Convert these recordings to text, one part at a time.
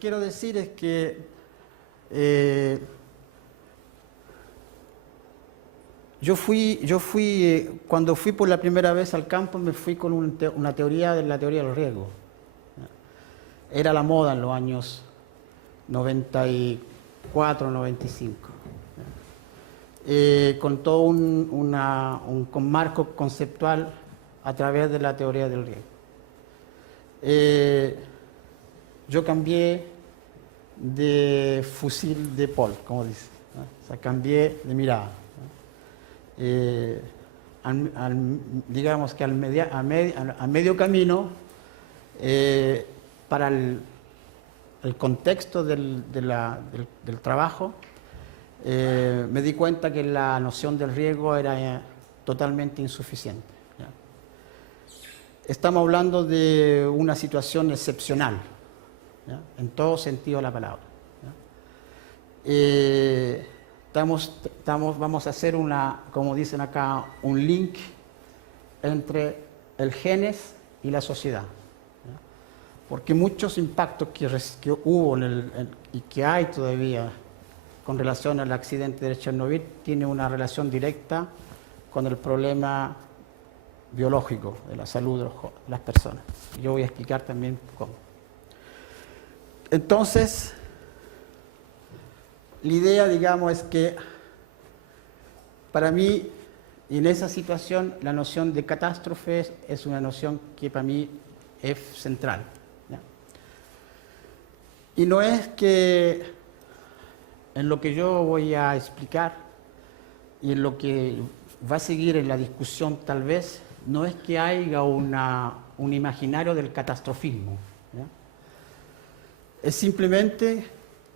quiero decir es que cuando fui por la primera vez al campo, me fui con una teoría de la teoría del riesgo. Era la moda en los años 94, 95. Con todo un marco conceptual a través de la teoría del riesgo. Yo cambié de fusil de Paul, como dice, ¿no? O sea, cambié de mirada. Digamos que a medio camino, para el contexto del trabajo, me di cuenta que la noción del riesgo era totalmente insuficiente, ¿ya? Estamos hablando de una situación excepcional, ¿ya? En todo sentido de la palabra, ¿ya? Vamos a hacer como dicen acá, un link entre el genes y la sociedad, ¿ya? Porque muchos impactos que hubo y que hay todavía con relación al accidente de Chernobyl tiene una relación directa con el problema biológico de la salud de las personas. Yo voy a explicar también cómo. Entonces, la idea, digamos, es que para mí, en esa situación, la noción de catástrofe es una noción que para mí es central, ¿ya? Y no es que en lo que yo voy a explicar y en lo que va a seguir en la discusión tal vez, no es que haya un imaginario del catastrofismo, ¿ya? Es simplemente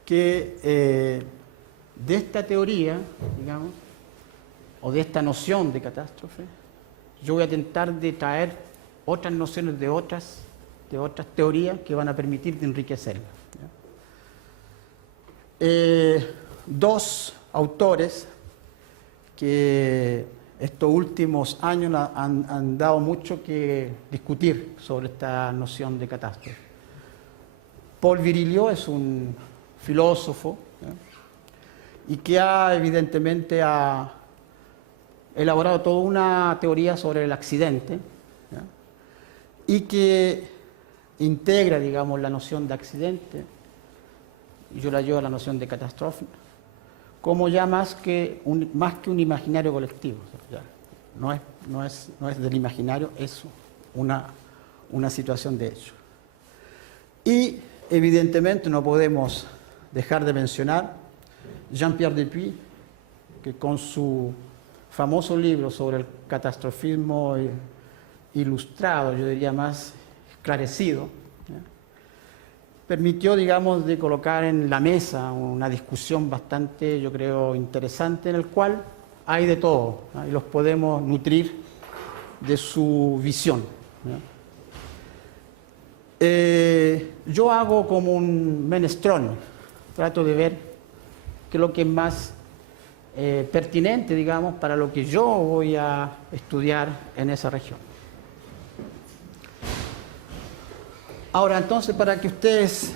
que de esta teoría, digamos, o de esta noción de catástrofe, yo voy a intentar de traer otras nociones de otras teorías que van a permitir de enriquecerla, ¿ya? Dos autores que estos últimos años han dado mucho que discutir sobre esta noción de catástrofe. Paul Virilio es un filósofo, ¿ya? Y que evidentemente ha elaborado toda una teoría sobre el accidente, ¿ya? Y que integra, digamos, la noción de accidente, y yo la llevo a la noción de catástrofe, como ya más que un imaginario colectivo, ¿ya? No es del imaginario, es una situación de hecho. Y evidentemente no podemos dejar de mencionar Jean-Pierre Dupuy, que con su famoso libro sobre el catastrofismo ilustrado, yo diría más esclarecido, ¿ya? Permitió, digamos, de colocar en la mesa una discusión bastante, yo creo, interesante, en el cual hay de todo, ¿no? Y los podemos nutrir de su visión, ¿no? Yo hago como un menestrone, trato de ver qué es lo que es más pertinente, digamos, para lo que yo voy a estudiar en esa región. Ahora, entonces, para que ustedes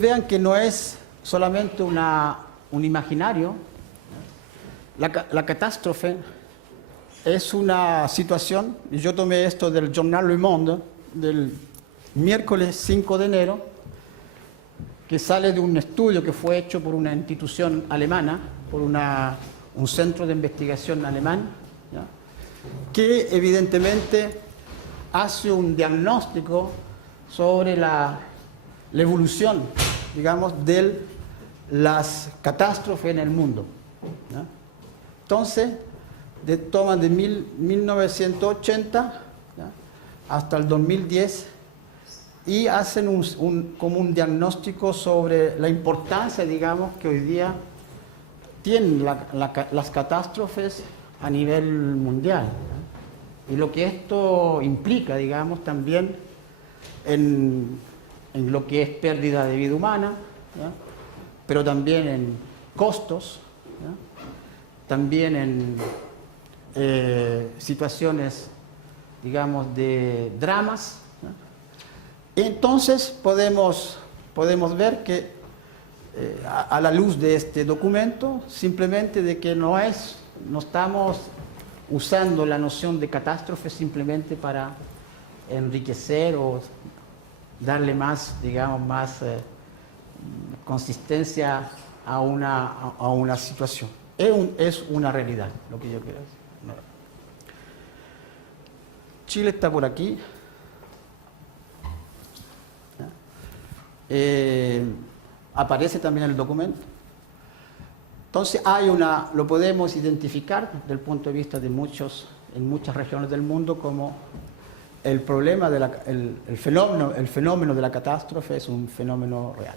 vean que no es solamente un imaginario, la catástrofe es una situación, y yo tomé esto del Journal Le Monde, del miércoles 5 de enero, que sale de un estudio que fue hecho por una institución alemana, por un centro de investigación alemán, ¿ya? Que evidentemente hace un diagnóstico sobre la evolución, digamos, de las catástrofes en el mundo, ¿ya? Entonces, toman de 1980, ¿ya?, hasta el 2010 y hacen como un diagnóstico sobre la importancia, digamos, que hoy día tienen las catástrofes a nivel mundial, ¿ya? Y lo que esto implica, digamos, también en lo que es pérdida de vida humana, ¿ya?, pero también en costos, ¿ya?, también en situaciones, digamos, de dramas, ¿ya?, Entonces podemos ver que a la luz de este documento, simplemente de que no estamos usando la noción de catástrofe simplemente para enriquecer o darle más, digamos, más consistencia a una situación. Es una realidad, lo que yo quiero decir. Chile está por aquí. Aparece también en el documento. Entonces lo podemos identificar desde el punto de vista de en muchas regiones del mundo como el problema el fenómeno de la catástrofe es un fenómeno real.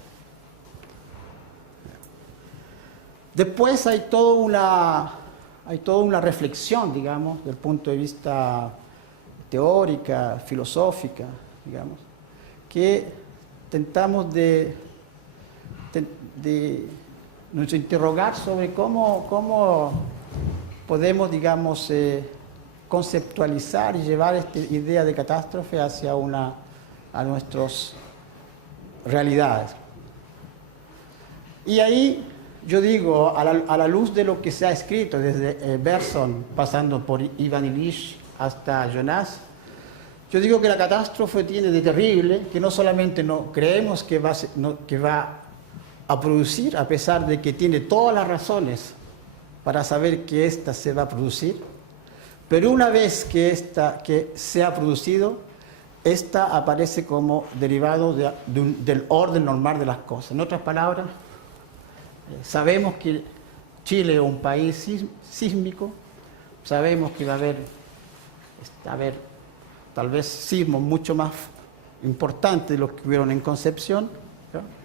Después hay toda una reflexión, digamos, desde el punto de vista teórica, filosófica, digamos, que tentamos de nos interrogar sobre cómo podemos, digamos, conceptualizar y llevar esta idea de catástrofe hacia a nuestras realidades. Y ahí yo digo, a la luz de lo que se ha escrito desde Bergson, pasando por Ivan Illich hasta Jonas, yo digo que la catástrofe tiene de terrible que no solamente no creemos que va a producir, a pesar de que tiene todas las razones para saber que ésta se va a producir, pero una vez que se ha producido, esta aparece como derivado del orden normal de las cosas. En otras palabras, sabemos que Chile es un país sísmico, sabemos que va a haber tal vez sismos mucho más importantes de los que hubieron en Concepción, ¿no?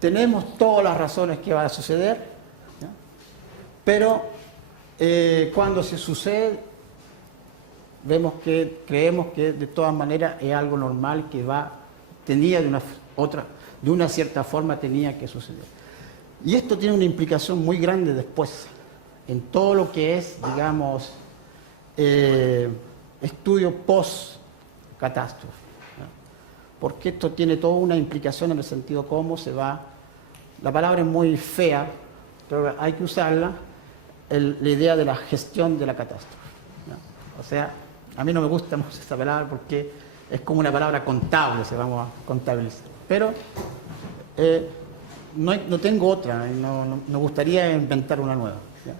Tenemos todas las razones que va a suceder, ¿no? Pero cuando se sucede, creemos que de todas maneras es algo normal que tenía de una cierta forma tenía que suceder. Y esto tiene una implicación muy grande después, en todo lo que es, digamos, estudio post-catástrofe, ¿no? Porque esto tiene toda una implicación en el sentido cómo se va, la palabra es muy fea, pero hay que usarla, la idea de la gestión de la catástrofe, ¿no? O sea, a mí no me gusta mucho esta palabra porque es como una palabra contable, se vamos a contabilizar. Pero no tengo otra, me gustaría inventar una nueva, ¿ya?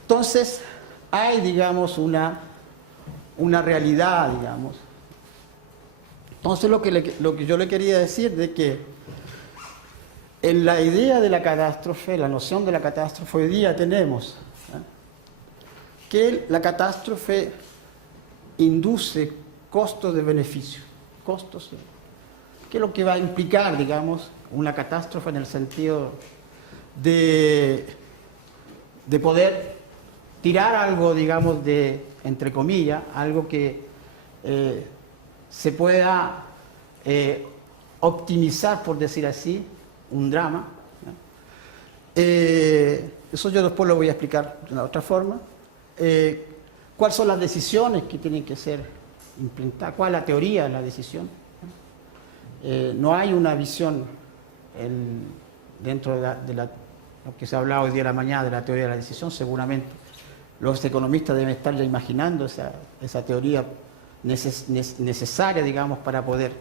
Entonces, hay, digamos, una realidad, digamos. Entonces, lo que yo le quería decir de que en la idea de la catástrofe, la noción de la catástrofe, hoy día tenemos, ¿eh?, que la catástrofe induce costos de beneficio, costos, que es lo que va a implicar, digamos, una catástrofe en el sentido de poder tirar algo, digamos, entre comillas, algo que se pueda optimizar, por decir así, un drama, ¿no? Eso yo después lo voy a explicar de una otra forma. ¿Cuáles son las decisiones que tienen que ser implementadas? ¿Cuál es la teoría de la decisión? No hay una visión dentro de lo que se ha hablado hoy día de la mañana de la teoría de la decisión. Seguramente los economistas deben estar ya imaginando esa teoría necesaria, digamos, para poder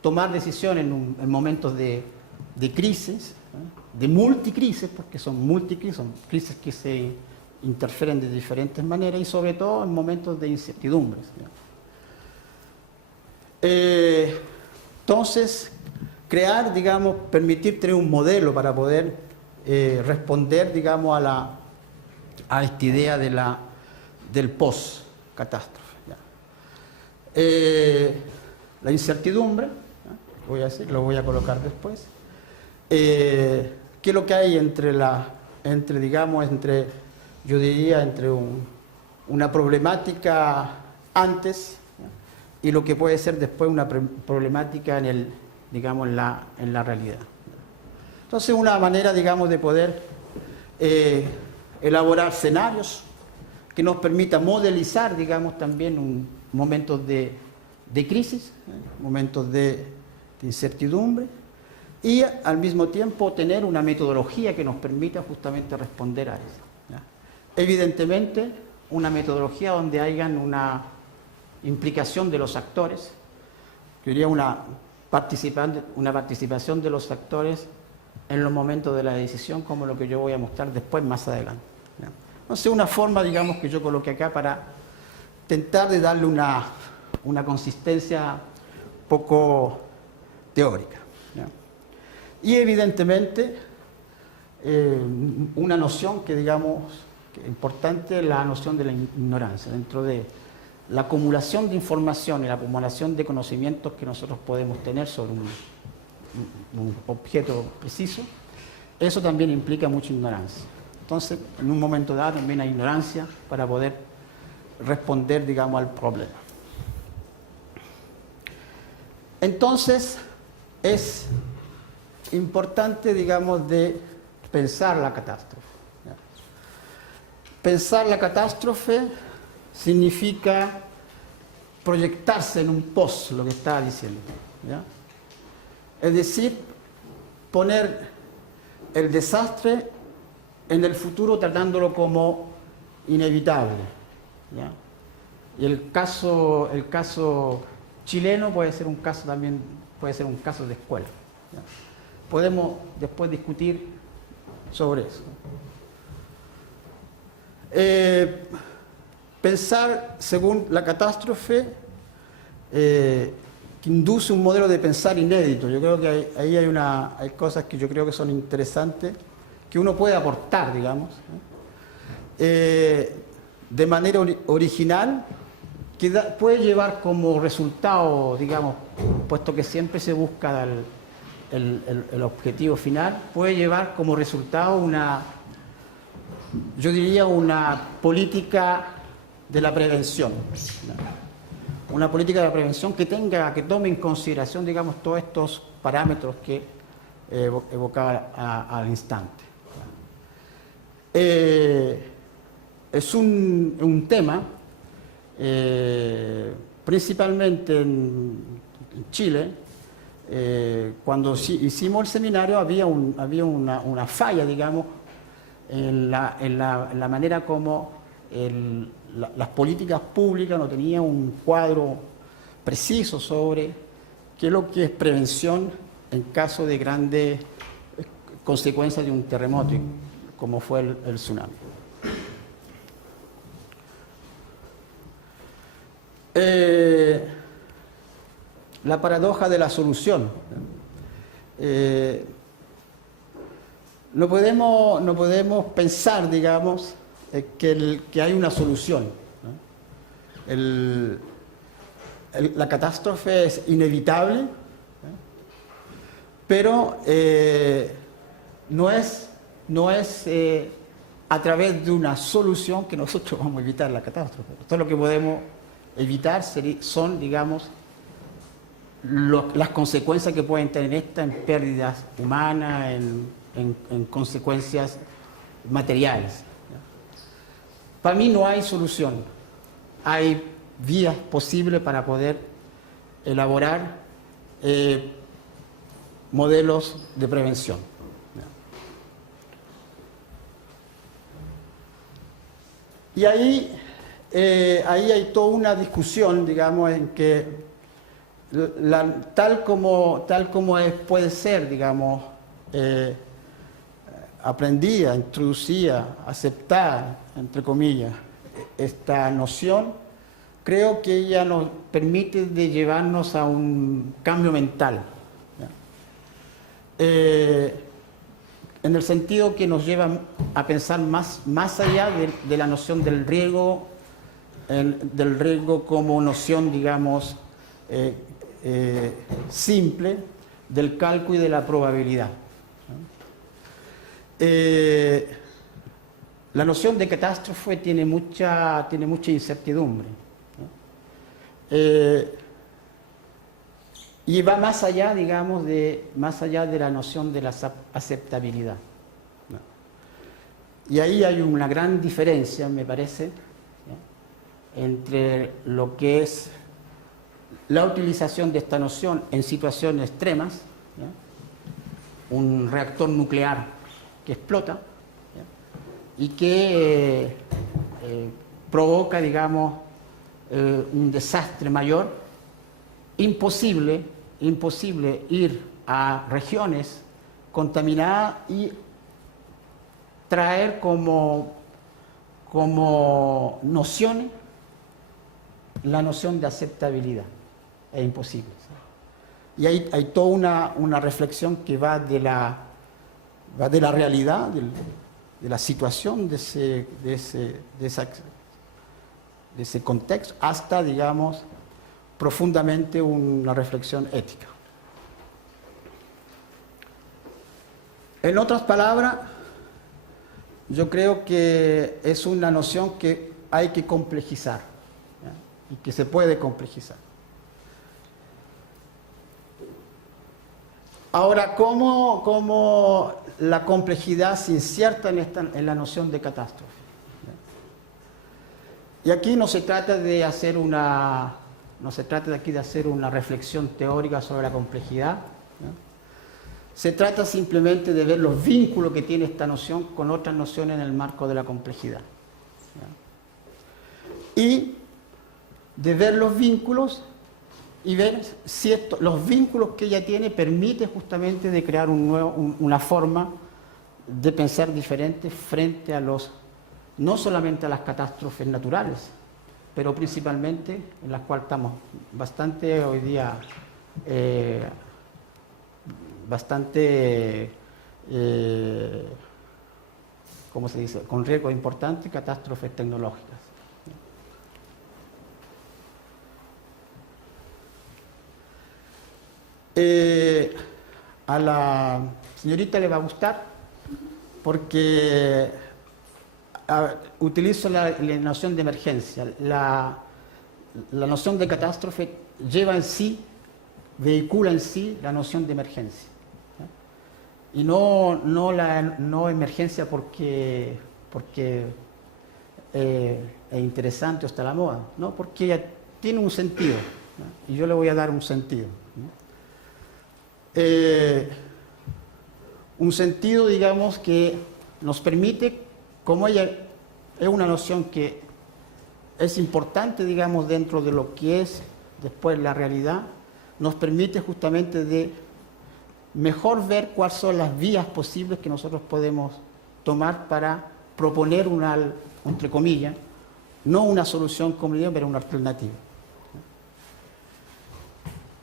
tomar decisiones en momentos de crisis, ¿no?, de multicrisis, porque son multicrisis, son crisis que se interfieren de diferentes maneras y sobre todo en momentos de incertidumbres, ¿no? Entonces, crear, digamos, permitir tener un modelo para poder responder, digamos, a esta idea del post-catástrofe, ¿ya? La incertidumbre, ¿no?, voy a decir, lo voy a colocar después. ¿Qué es lo que hay yo diría, entre una problemática antes, ¿no?, y lo que puede ser después una problemática digamos, en la realidad? Entonces, una manera, digamos, de poder elaborar escenarios que nos permita modelizar, digamos, también momentos de crisis, momentos de incertidumbre, y al mismo tiempo tener una metodología que nos permita justamente responder a eso, ¿ya? Evidentemente, una metodología donde hayan una implicación de los actores, yo diría una participación de los actores en los momentos de la decisión, como lo que yo voy a mostrar después, más adelante, ¿ya? Entonces, una forma, digamos, que yo coloqué acá para intentar de darle una consistencia poco teórica, ¿ya? Y evidentemente, una noción que, digamos, que es importante, la noción de la ignorancia, dentro de la acumulación de información y la acumulación de conocimientos que nosotros podemos tener sobre un objeto preciso, eso también implica mucha ignorancia. Entonces, en un momento dado también hay ignorancia para poder responder, digamos, al problema. Entonces, es importante, digamos, de pensar la catástrofe, ¿ya? Pensar la catástrofe significa proyectarse en un post, lo que estaba diciendo, ¿ya? Es decir, poner el desastre en el futuro tratándolo como inevitable, ¿ya? Y el caso chileno puede ser un caso también, puede ser un caso de escuela, ¿ya? Podemos después discutir sobre eso. Pensar según la catástrofe que induce un modelo de pensar inédito. Yo creo que ahí hay cosas que yo creo que son interesantes, que uno puede aportar, digamos, de manera original, que puede llevar como resultado, digamos, puesto que siempre se busca el objetivo final, puede llevar como resultado yo diría una política de la prevención, ¿no? Una política de la prevención que tome en consideración, digamos, todos estos parámetros que evocaba al instante. Es un tema, principalmente en Chile, cuando hicimos el seminario había una falla, digamos, en la manera como las políticas públicas no tenían un cuadro preciso sobre qué es lo que es prevención en caso de grandes consecuencias de un terremoto, como fue el tsunami. La paradoja de la solución. No podemos pensar, digamos, que hay una solución, ¿no? La catástrofe es inevitable, ¿no? Pero no es a través de una solución que nosotros vamos a evitar la catástrofe. Todo lo que podemos evitar son, digamos, las consecuencias que pueden tener en pérdidas humanas, en consecuencias materiales. Para mí no hay solución. Hay vías posibles para poder elaborar modelos de prevención. Y ahí hay toda una discusión, digamos, en que tal como puede ser, digamos, aprendida, introducida, aceptada, entre comillas, esta noción, creo que ella nos permite de llevarnos a un cambio mental, ¿ya? En el sentido que nos lleva a pensar más allá de la noción del riesgo como noción, digamos, simple del cálculo y de la probabilidad. La noción de catástrofe tiene mucha incertidumbre, ¿no? Y va más allá, digamos, más allá de la noción de la aceptabilidad, ¿no? Y ahí hay una gran diferencia, me parece, entre lo que es la utilización de esta noción en situaciones extremas, ¿ya? Un reactor nuclear que explota, ¿ya? Y que provoca, digamos, un desastre mayor, imposible ir a regiones contaminadas y traer como nociones la noción de aceptabilidad. Es imposible. Y hay toda una reflexión que va de la realidad, de la situación de ese contexto, hasta, digamos, profundamente una reflexión ética. En otras palabras, yo creo que es una noción que hay que complejizar, ¿ya? Y que se puede complejizar. Ahora, ¿cómo la complejidad se inserta en la noción de catástrofe? Y aquí no se trata de hacer una reflexión teórica sobre la complejidad, ¿no? Se trata simplemente de ver los vínculos que tiene esta noción con otras nociones en el marco de la complejidad, ¿no? Y de ver los vínculos y ver si los vínculos que ella tiene permiten justamente de crear una forma de pensar diferente frente a no solamente a las catástrofes naturales, pero principalmente en las cuales estamos bastante hoy día, ¿cómo se dice?, con riesgos importantes, catástrofes tecnológicas. A la señorita le va a gustar porque utilizo la noción de emergencia. La noción de catástrofe lleva en sí, vehicula en sí la noción de emergencia, ¿sí? Y no emergencia porque es interesante o está a la moda, no, porque ella tiene un sentido, ¿no? Y yo le voy a dar un sentido, ¿no? Un sentido, digamos, que nos permite, como ella es una noción que es importante, digamos, dentro de lo que es después la realidad, nos permite justamente de mejor ver cuáles son las vías posibles que nosotros podemos tomar para proponer entre comillas, no una solución como digo, pero una alternativa.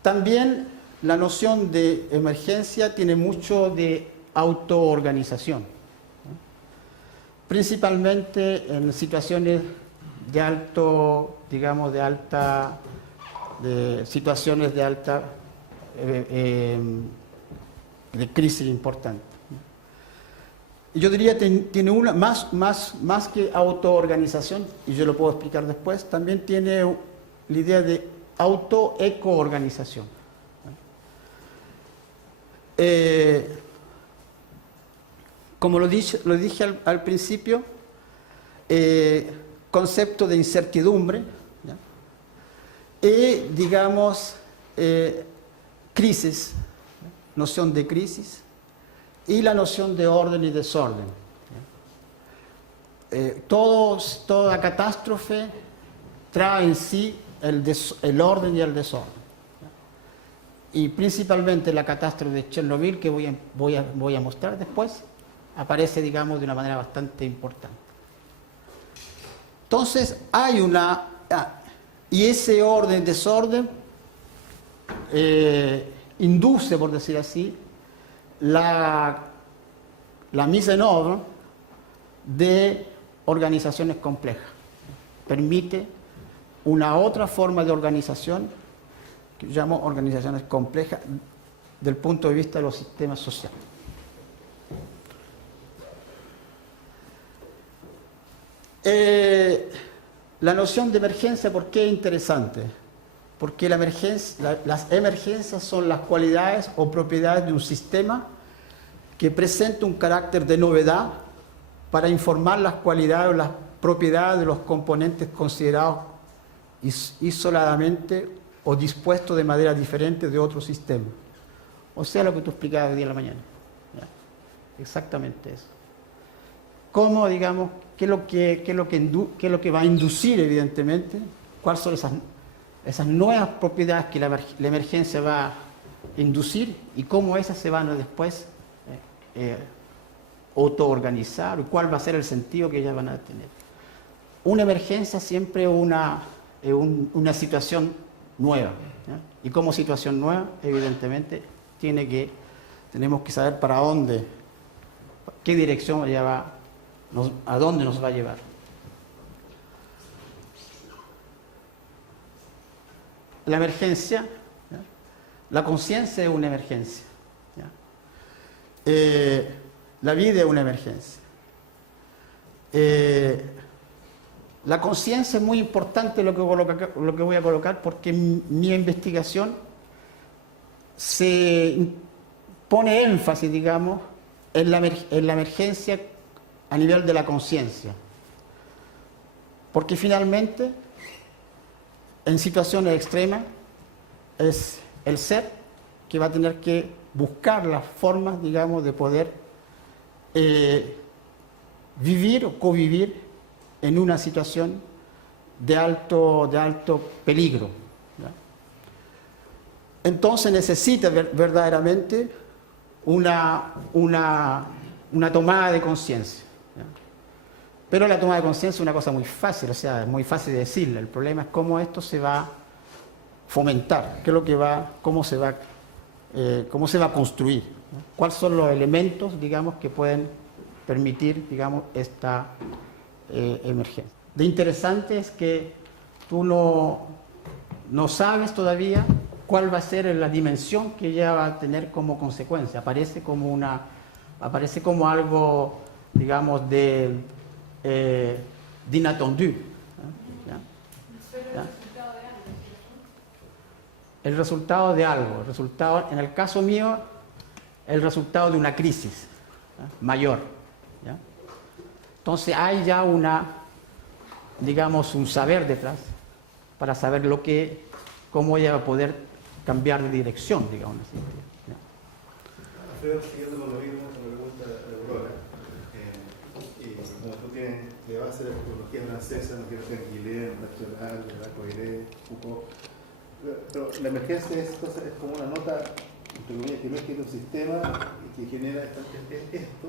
También la noción de emergencia tiene mucho de autoorganización, ¿no? Principalmente en situaciones situaciones de alta de crisis importante. Yo diría que tiene una más que autoorganización, y yo lo puedo explicar después, también tiene la idea de autoecoorganización. Como lo dije al principio, concepto de incertidumbre, ¿ya? Y digamos crisis, noción de crisis y la noción de orden y desorden, ¿ya? Toda catástrofe trae en sí el orden y el desorden. Y principalmente la catástrofe de Chernobyl, que voy a mostrar después, aparece, digamos, de una manera bastante importante. Entonces, y ese orden, desorden, induce, por decir así, la mise en œuvre de organizaciones complejas. Permite una otra forma de organización que yo llamo organizaciones complejas del punto de vista de los sistemas sociales. La noción de emergencia, ¿por qué es interesante? Porque las emergencias son las cualidades o propiedades de un sistema que presenta un carácter de novedad para informar las cualidades o las propiedades de los componentes considerados isoladamente o dispuesto de manera diferente de otro sistema. O sea, lo que tú explicabas hoy día en la mañana. ¿Ya? Exactamente eso. ¿Cómo, digamos, qué es lo que va a inducir, evidentemente? ¿Cuáles son esas nuevas propiedades que la emergencia va a inducir y cómo esas se van a después autoorganizar? ¿Y cuál va a ser el sentido que ellas van a tener? Una emergencia siempre es una situación nueva. ¿Ya? Y como situación nueva, evidentemente, tenemos que saber para dónde, qué dirección a dónde nos va a llevar. La emergencia, ¿ya? La conciencia es una emergencia. ¿Ya? La vida es una emergencia. La conciencia es muy importante lo que voy a colocar, porque mi investigación pone énfasis, digamos, en la emergencia a nivel de la conciencia. Porque finalmente, en situaciones extremas, es el ser que va a tener que buscar las formas, digamos, de poder vivir o convivir en una situación de alto peligro. ¿Ya? Entonces necesita verdaderamente una tomada de conciencia. ¿Ya? Pero la toma de conciencia es una cosa muy fácil, o sea, es muy fácil de decirla. El problema es cómo esto se va a fomentar, cómo se va a construir, ¿no? ¿Cuáles son los elementos, digamos, que pueden permitir, digamos, esta emergencia? Lo interesante es que tú no sabes todavía cuál va a ser la dimensión que ella va a tener como consecuencia. Aparece como algo, digamos, d'inattendu. ¿Ya? ¿Ya? El resultado de algo. En el caso mío, el resultado de una crisis, ¿ya? Mayor. ¿Ya? Entonces hay ya un saber detrás para saber cómo ella va a poder cambiar de dirección, digamos así. ¿Ya? Alfredo, siguiendo con lo mismo, con la pregunta de Aurora, y como tú tienes de base la psicología francesa, no quiero ser Guillet, Nacional, Coiré, Foucault, pero la emergencia es como una nota, entre comillas, que no es que es un sistema que genera esto,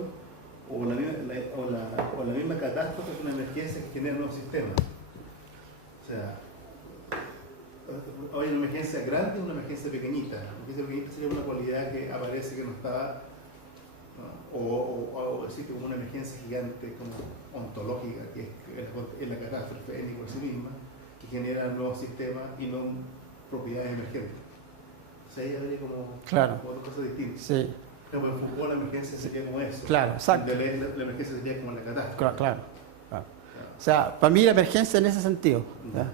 o la misma catástrofe es una emergencia que genera nuevos sistemas. O sea, hay una emergencia grande y una emergencia pequeñita. La emergencia pequeñita sería una cualidad que aparece que no estaba, ¿no? O existe como una emergencia gigante, como ontológica, que es la catástrofe étnica por sí misma, que genera nuevos sistemas y no propiedades emergentes. O sea, ahí habría como dos cosas distintas. Sí. Pero en Foucault la emergencia sería como eso. Claro, exacto. La emergencia sería como la catástrofe. Claro. O sea, para mí la emergencia en ese sentido, ¿ya?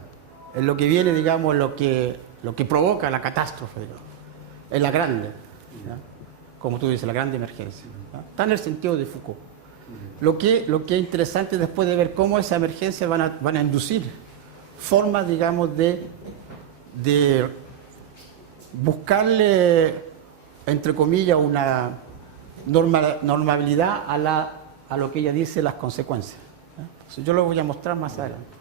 Es lo que viene, digamos, lo que provoca la catástrofe, digamos. Es la grande, ¿ya? Como tú dices, la grande emergencia, ¿ya? Está en el sentido de Foucault. Lo que es interesante después de ver cómo esa emergencia van a inducir formas, digamos, de buscarle, entre comillas, una normabilidad a lo que ella dice las consecuencias. Entonces, yo lo voy a mostrar más adelante.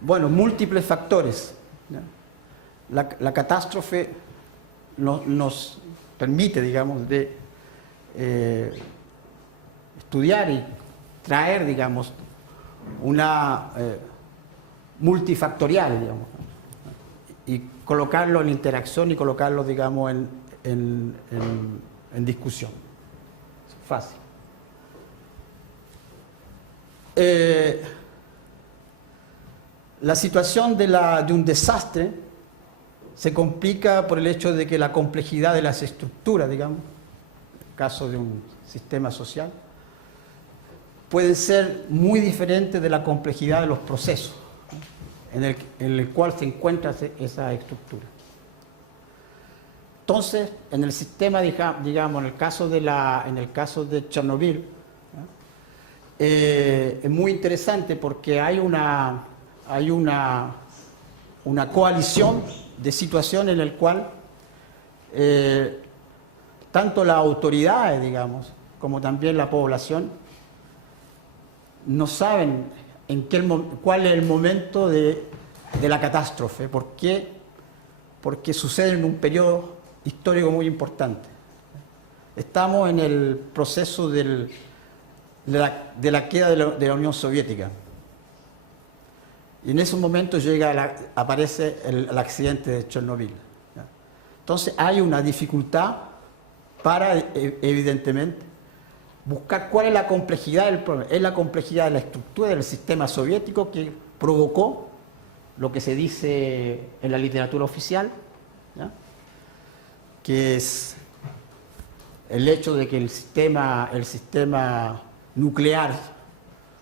Bueno, múltiples factores. La catástrofe nos permite, digamos, de estudiar y traer, digamos, una multifactorial, digamos, y colocarlo en interacción y colocarlo, digamos, en discusión. Es fácil. La situación de un desastre se complica por el hecho de que la complejidad de las estructuras, digamos, en el caso de un sistema social, pueden ser muy diferentes de la complejidad de los procesos en el cual se encuentra esa estructura. Entonces, en el sistema, digamos, en el caso de Chernobyl, es muy interesante porque hay una coalición de situaciones en la cual tanto las autoridades, digamos, como también la población, no saben cuál es el momento de la catástrofe. ¿Por qué? Porque sucede en un periodo histórico muy importante. Estamos en el proceso de la queda de la Unión Soviética. Y en esos momentos aparece el accidente de Chernobyl. Entonces hay una dificultad para, evidentemente, buscar cuál es la complejidad del problema. Es la complejidad de la estructura del sistema soviético que provocó lo que se dice en la literatura oficial, ¿ya?, que es el hecho de que el sistema nuclear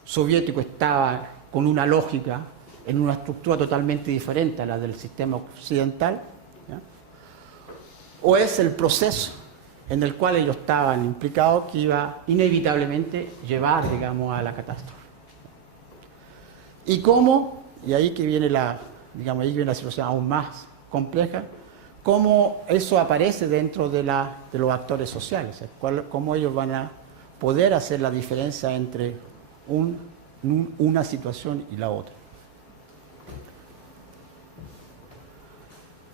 soviético estaba con una lógica, en una estructura totalmente diferente a la del sistema occidental, ¿ya?, o es el proceso en el cual ellos estaban implicados que iba inevitablemente llevar, digamos, a la catástrofe. Y cómo, y ahí que viene ahí viene la situación aún más compleja, cómo eso aparece dentro de los actores sociales, cómo ellos van a poder hacer la diferencia entre una situación y la otra.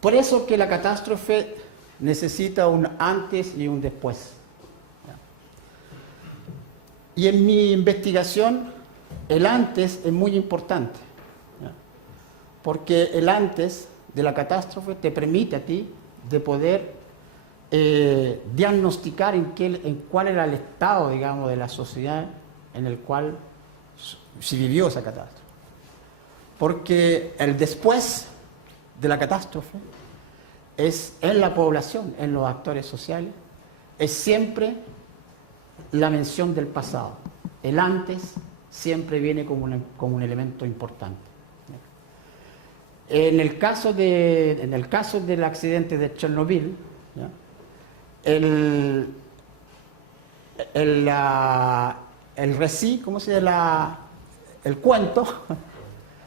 Por eso que la catástrofe necesita un antes y un después. Y en mi investigación, el antes es muy importante, porque el antes de la catástrofe te permite a ti de poder diagnosticar en cuál era el estado, digamos, de la sociedad en el cual se vivió esa catástrofe. Porque el después de la catástrofe es en la población, en los actores sociales, es siempre la mención del pasado. El antes siempre viene como un elemento importante. En el caso del accidente de Chernobyl, ¿ya?, el cuento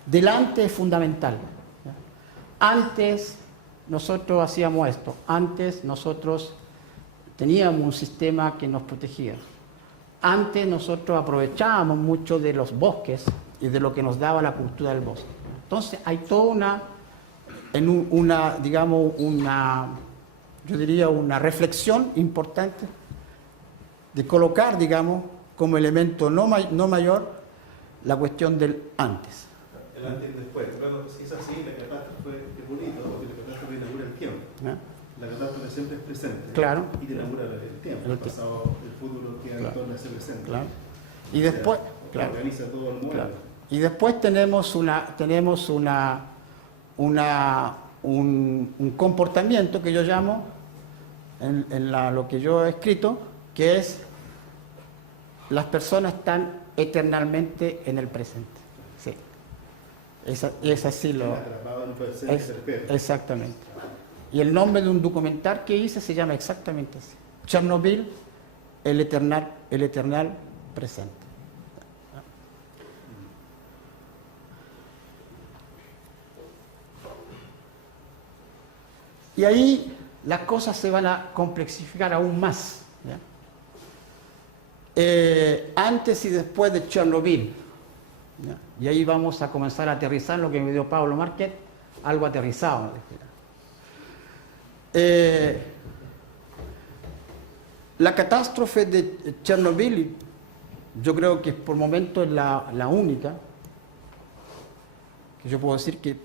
del antes es fundamental, ¿ya? Antes nosotros hacíamos esto, antes nosotros teníamos un sistema que nos protegía, antes nosotros aprovechábamos mucho de los bosques y de lo que nos daba la cultura del bosque. Entonces hay toda yo diría una reflexión importante de colocar, digamos, como elemento no mayor la cuestión del antes. El antes y el después. Claro, si es así, la catástrofe es bonito, porque la catástrofe inaugura el tiempo. ¿No? La catástrofe siempre es presente. Claro. Y te inaugura el tiempo. El pasado, el futuro queda en torno a ese presente. Claro. Y después, organiza todo el mundo. Claro. Y después tenemos un comportamiento que yo llamo, lo que yo he escrito, que es: las personas están eternalmente en el presente. Sí. Es así exactamente. Y el nombre de un documental que hice se llama exactamente así: Chernobyl, el eternal presente. Y ahí las cosas se van a complexificar aún más, ¿ya? Antes y después de Chernobyl, ¿ya? Y ahí vamos a comenzar a aterrizar lo que me dio Pablo Márquez, algo aterrizado. La catástrofe de Chernobyl, yo creo que por momentos es la única que yo puedo decir que